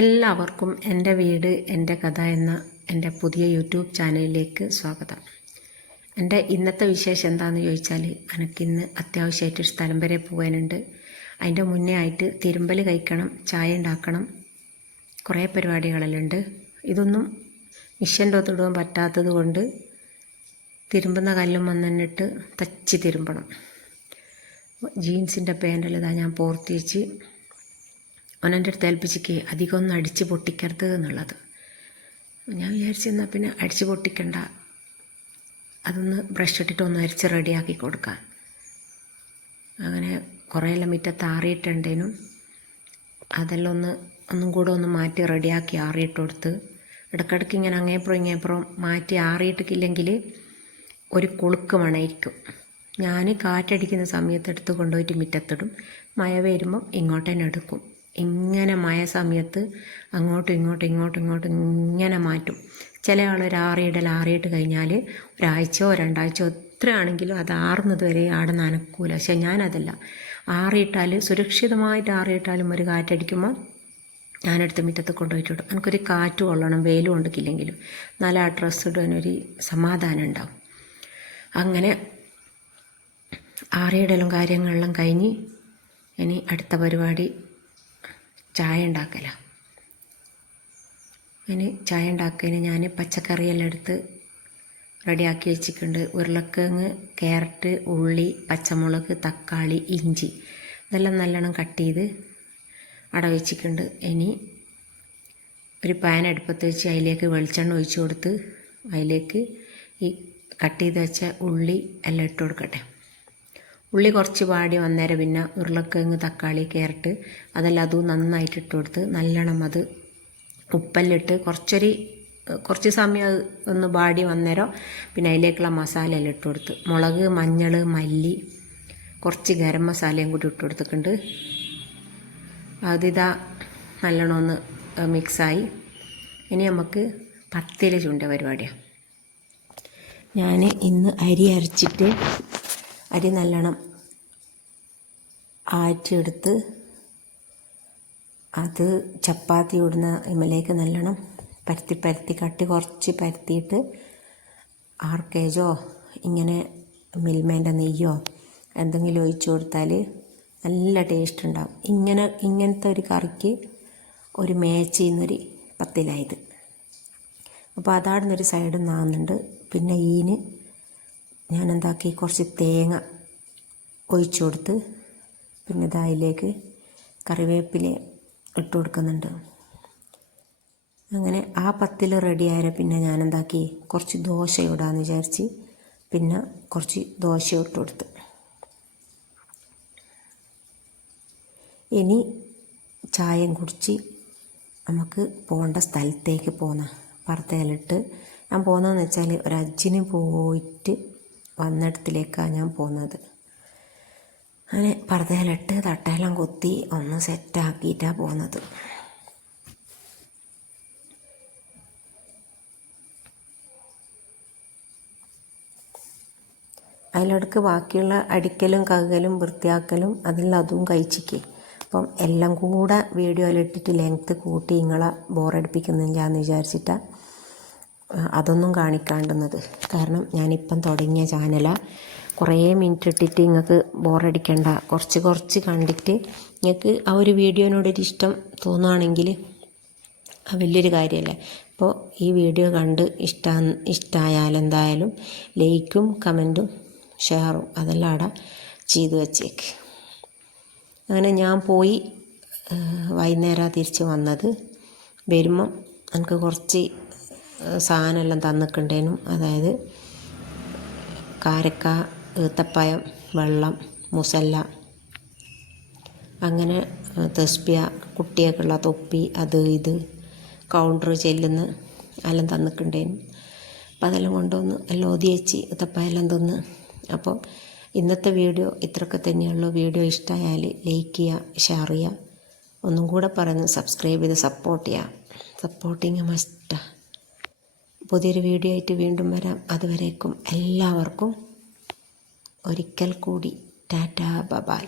എല്ലാവർക്കും എൻ്റെ വീട് എൻ്റെ കഥ എന്ന എൻ്റെ പുതിയ യൂട്യൂബ് ചാനലിലേക്ക് സ്വാഗതം. എൻ്റെ ഇന്നത്തെ വിശേഷം എന്താണെന്ന് ചോദിച്ചാൽ, എനിക്കിന്ന് അത്യാവശ്യമായിട്ടൊരു സ്ഥലം വരെ പോകാനുണ്ട്. അതിൻ്റെ മുന്നേ ആയിട്ട് തിരുമ്പൽ കഴിക്കണം, ചായ ഉണ്ടാക്കണം, കുറേ പരിപാടികളെല്ലാം ഉണ്ട്. ഇതൊന്നും മിഷ്യൻ്റെ ഒത്തിടാൻ പറ്റാത്തത് കൊണ്ട് തിരുമ്പുന്ന കല്ലും വന്നിട്ട് തച്ച് തിരുമ്പണം. ജീൻസിൻ്റെ പാൻറ്റെല്ലാം ഇതാ ഞാൻ പോർത്തി വെച്ച് ഒന്നെൻ്റെ അടുത്ത് ഏൽപ്പിച്ചിക്ക് അധികം ഒന്നും അടിച്ച് പൊട്ടിക്കരുത് എന്നുള്ളത്. ഞാൻ വിചാരിച്ചെന്നാൽ പിന്നെ അടിച്ച് പൊട്ടിക്കണ്ട, അതൊന്ന് ബ്രഷ് ഇട്ടിട്ട് ഒന്ന് അരിച്ച് റെഡിയാക്കി കൊടുക്കാൻ. അങ്ങനെ കുറേയെല്ലാം മുറ്റത്ത് ആറിയിട്ടുണ്ടേനും അതെല്ലാം ഒന്നും കൂടെ ഒന്ന് മാറ്റി റെഡിയാക്കി ആറിയിട്ട് കൊടുത്ത്, ഇടയ്ക്കിടയ്ക്ക് ഇങ്ങനെ അങ്ങേപ്പുറം മാറ്റി ആറിയിട്ടില്ലെങ്കിൽ ഒരു കൊളുക്ക് മണയിരിക്കും. ഞാൻ കാറ്റടിക്കുന്ന സമയത്ത് എടുത്ത് കൊണ്ടുപോയിട്ട് മുറ്റത്തിടും, മഴ വരുമ്പം ഇങ്ങോട്ട് തന്നെ എടുക്കും. ഇങ്ങനെ മഴ സമയത്ത് അങ്ങോട്ടും ഇങ്ങോട്ടും ഇങ്ങനെ മാറ്റും. ചില ആൾ ആറിയിട്ട് കഴിഞ്ഞാൽ ഒരാഴ്ചയോ രണ്ടാഴ്ചയോ എത്രയാണെങ്കിലും അത് ആറുന്നത് വരെ ആടെ നനക്കൂല. പക്ഷെ ഞാനതല്ല, ആറിയിട്ടാൽ സുരക്ഷിതമായിട്ട് ആറിയിട്ടാലും ഒരു കാറ്റടിക്കുമ്പോൾ ഞാനെടുത്ത് മുറ്റത്ത് കൊണ്ടുപോയിട്ടിടും. എനിക്കൊരു കാറ്റ് കൊള്ളണം, വെയിലും ഉണ്ടെങ്കിലെങ്കിലും നല്ല ആ ഡ്രസ്സ് ഇടാനൊരു സമാധാനം ഉണ്ടാവും. അങ്ങനെ ആറിയിടലും കാര്യങ്ങളെല്ലാം കഴിഞ്ഞ് ഇനി അടുത്ത പരിപാടി ചായ ഉണ്ടാക്കലാണ്. അതിന് ചായ ഉണ്ടാക്കുന്നതിന് ഞാൻ പച്ചക്കറിയെല്ലാം എടുത്ത് റെഡിയാക്കി വെച്ചിട്ടുണ്ട്. ഉരുളക്കിഴങ്ങ്, ക്യാരറ്റ്, ഉള്ളി, പച്ചമുളക്, തക്കാളി, ഇഞ്ചി ഇതെല്ലാം നല്ലോണം കട്ട് ചെയ്ത് അവിടെ വെച്ചിട്ടുണ്ട്. ഇനി ഒരു പാൻ അടുപ്പത്ത് വെച്ച് അതിലേക്ക് വെളിച്ചെണ്ണ ഒഴിച്ച് കൊടുത്ത് അതിലേക്ക് ഈ കട്ട് ചെയ്ത് വെച്ച ഉള്ളി എല്ലാം ഇട്ട് കൊടുക്കട്ടെ. ഉള്ളി കുറച്ച് വാടി വന്നേരം പിന്നെ ഉരുളക്കിഴങ്ങ്, തക്കാളി, ക്യാരറ്റ് അതെല്ലാം അതും നന്നായിട്ട് ഇട്ട് കൊടുത്ത് നല്ലോണം അത് ഉപ്പെല്ലിട്ട് കുറച്ച് സമയം ഒന്ന് വാടി വന്നേരം പിന്നെ അതിലേക്കുള്ള മസാല എല്ലാം ഇട്ട് കൊടുത്ത് മുളക്, മഞ്ഞൾ, മല്ലി, കുറച്ച് ഗരം മസാലയും കൂടി ഇട്ട് കൊടുത്തിട്ടുണ്ട്. അതിതാ നല്ലോണം ഒന്ന് മിക്സായി. ഇനി നമുക്ക് പത്തില ചുണ്ട പരിപാടിയാണ്. ഞാൻ ഇന്ന് അരി അരച്ചിട്ട് അരി നല്ലോണം ആറ്റിയെടുത്ത് അത് ചപ്പാത്തി ഇടുന്ന ഇമലേക്ക് നല്ലോണം പരത്തി കട്ടി കുറച്ച് പരത്തിയിട്ട് 6 kg ഇങ്ങനെ മിൽമേൻ്റെ നെയ്യോ എന്തെങ്കിലും ഒഴിച്ചു കൊടുത്താൽ നല്ല ടേസ്റ്റ് ഉണ്ടാവും. ഇങ്ങനത്തെ ഒരു കറിക്ക് ഒരു മാച്ച് ചെയ്യുന്നൊരു പത്തിലായത്. അപ്പോൾ അതാടുന്നൊരു സൈഡിൽ നിന്നാകുന്നുണ്ട്. പിന്നെ ഈന് ഞാൻ എന്താക്കി കുറച്ച് തേങ്ങ ഒഴിച്ചു കൊടുത്ത് പിന്നെ അതിലേക്ക് കറിവേപ്പില ഇട്ട് കൊടുക്കുന്നുണ്ട്. അങ്ങനെ ആ പത്തിൽ റെഡിയായ പിന്നെ ഞാൻ എന്താക്കി കുറച്ച് ദോശ ഇടാമെന്ന് വിചാരിച്ച് പിന്നെ കുറച്ച് ദോശ ഇട്ട് കൊടുത്ത്. ഇനി ചായയും കുടിച്ച് നമുക്ക് പോകേണ്ട സ്ഥലത്തേക്ക് പോന്ന പർദ്ദയിലിട്ട് ഞാൻ പോകുന്നതെന്ന് വെച്ചാൽ ഒരു ഹജ്ജിന് പോയിട്ട് വന്നിടത്തിലേക്കാണ് ഞാൻ പോകുന്നത്. അങ്ങനെ പർദ്ദയിലിട്ട് തട്ടയെല്ലാം കൊത്തി ഒന്ന് സെറ്റാക്കിയിട്ടാണ് പോകുന്നത്. അതിലിടക്ക് ബാക്കിയുള്ള അടിക്കലും കഴുകലും വൃത്തിയാക്കലും അതെല്ലാം അതും കഴിച്ചിക്ക്. അപ്പം എല്ലാം കൂടെ വീഡിയോയിലിട്ടിട്ട് ലെങ്ത്ത് കൂട്ടി നിങ്ങളെ ബോറടിപ്പിക്കുന്നില്ല എന്ന് വിചാരിച്ചിട്ടാണ് അതൊന്നും കാണിക്കാണ്ടുന്നത്. കാരണം ഞാനിപ്പം തുടങ്ങിയ ചാനലാണ്. കുറേ മിനിറ്റ് ഇട്ടിട്ട് നിങ്ങൾക്ക് ബോറടിക്കണ്ട, കുറച്ച് കണ്ടിട്ട് നിങ്ങൾക്ക് ആ ഒരു വീഡിയോനോടൊരു ഇഷ്ടം തോന്നുകയാണെങ്കിൽ വലിയൊരു കാര്യമല്ലേ. അപ്പോൾ ഈ വീഡിയോ കണ്ട് ഇഷ്ടമായാൽ എന്തായാലും ലൈക്കും കമൻറ്റും ഷെയറും അതെല്ലാം അവിടെ ചെയ്ത് വെച്ചേക്ക്. അങ്ങനെ ഞാൻ പോയി വൈകുന്നേരം തിരിച്ച് വന്നത്. വരുമ്പം എനിക്ക് കുറച്ച് സാധനമെല്ലാം തന്നിട്ടുണ്ടേനും. അതായത് കാരക്ക, ഈത്തപ്പഴം, വെള്ളം, മുസല്ല, അങ്ങനെ തെസ്ബിയ, കുട്ടിയൊക്കെയുള്ള തൊപ്പി, അത് ഇത് കൗണ്ടർ ചെല്ലുന്ന എല്ലാം തന്നിട്ടുണ്ടേനും. അപ്പം അതെല്ലാം കൊണ്ടുവന്ന് എല്ലാം ഒതി വെച്ച് ഈത്തപ്പഴം എല്ലാം തിന്ന്. അപ്പോൾ ഇന്നത്തെ വീഡിയോ ഇത്രയൊക്കെ തന്നെയുള്ളൂ. വീഡിയോ ഇഷ്ടമായാൽ ലൈക്ക് ചെയ്യുക, ഷെയർ ചെയ്യുക, ഒന്നും കൂടെ പറഞ്ഞ് സബ്സ്ക്രൈബ് ചെയ്ത് സപ്പോർട്ട് ചെയ്യുക. സപ്പോർട്ടിങ് മസ്റ്റാണ്. പുതിയൊരു വീഡിയോ ആയിട്ട് വീണ്ടും വരാം. അതുവരേക്കും എല്ലാവർക്കും ഒരിക്കൽ കൂടി ടാറ്റാ ബൈ.